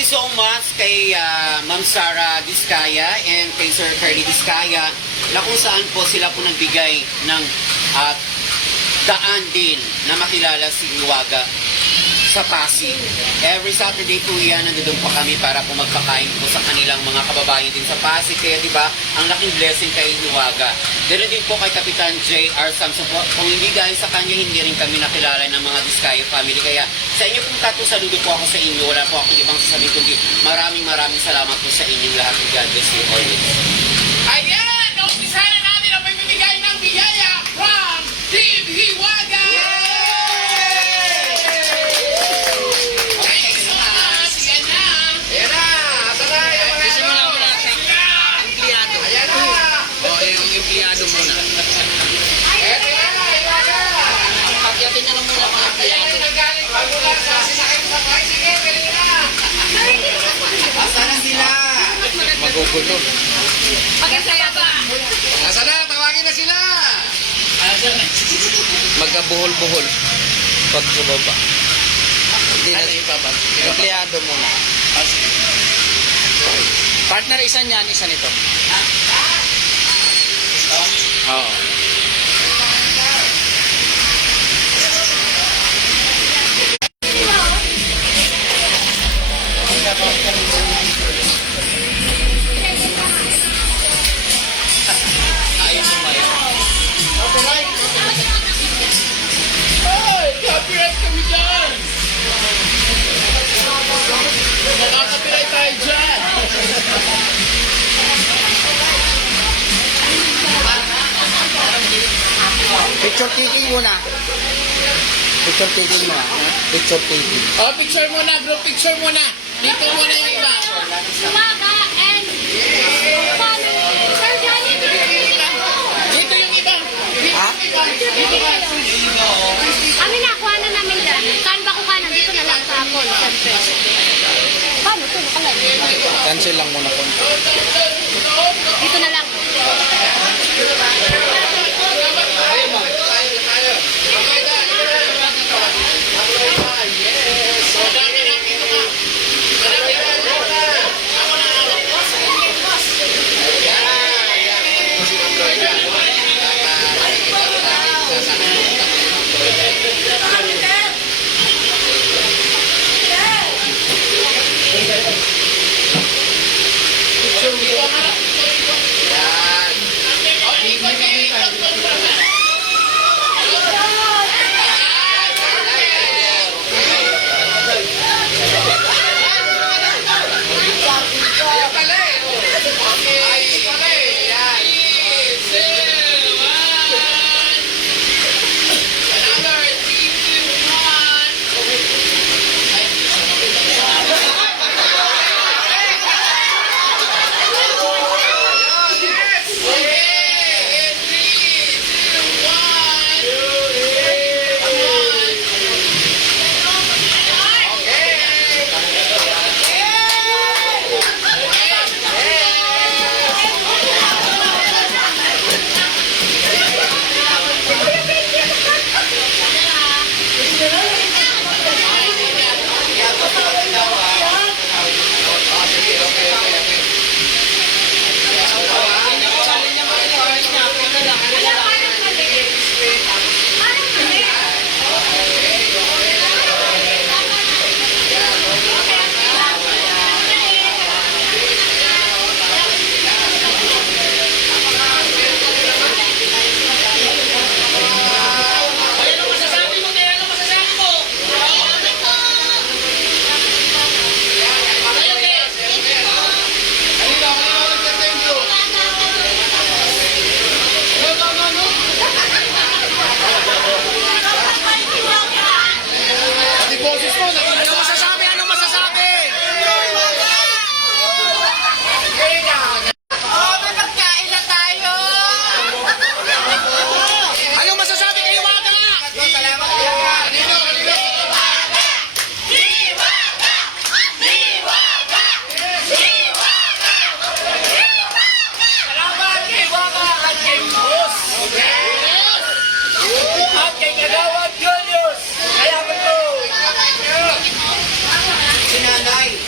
you so much kay Ma'am Sara Diskaya and kay Sir Curly Diskaya na kung saan po sila po nagbigay ng daan din na makilala si Hiwaga sa Pasig. Every Saturday po yan, nandun pa kami para po magpakain po sa kanilang mga kababayan din sa Pasig. Kaya diba, ang laking blessing kay Hiwaga. Ganoon din po kay Kapitan J.R. Samson po. Kung hindi dahil sa kanya, hindi rin kami nakilala ng mga Diskaya family. Kaya sa inyo pong tato, saludo po ako sa inyo. Wala po akong ibang sasabihin kundi maraming salamat po sa inyong lahat. God bless you always. Ayan! Naumpisa na natin ang magbibigay ng biyaya from Team Hiwaga! Thank you so much! Yan na! Ayan na! Asa na yung mga Empleyado. Ayan na! O, yung empleyado muna. Ayan na! Hiwaga! Pagyapin na lang muna ang Ayan empleyado. na nagaling pagmula sa sinakit sa bahay. Sige, galing na! Asa na sila? Magugulo. Pagkasaya ba? Asa na? Tawagin na sila! Magkabuhol-buhol. Pag sa baba. Hindi na empleyado muna. Partner, isa niyan, isa nito. Oo. Copyright kami dyan! Nakaka-copyright tayo dyan! Picture taking muna. Picture taking mo. Picture taking. Oh, picture muna, group picture muna. Dito muna yung iba. Hiwaga and Sir Johnny, Dito yung iba. Dito Ha? yung iba. Dito ka. amin na, kuha na namin dyan. Saan ba kuha? Nandito na lang sa Apple, siyempre. Paano ito? Nakalagay. Cancel lang muna ko. Dito na lang. Nanay.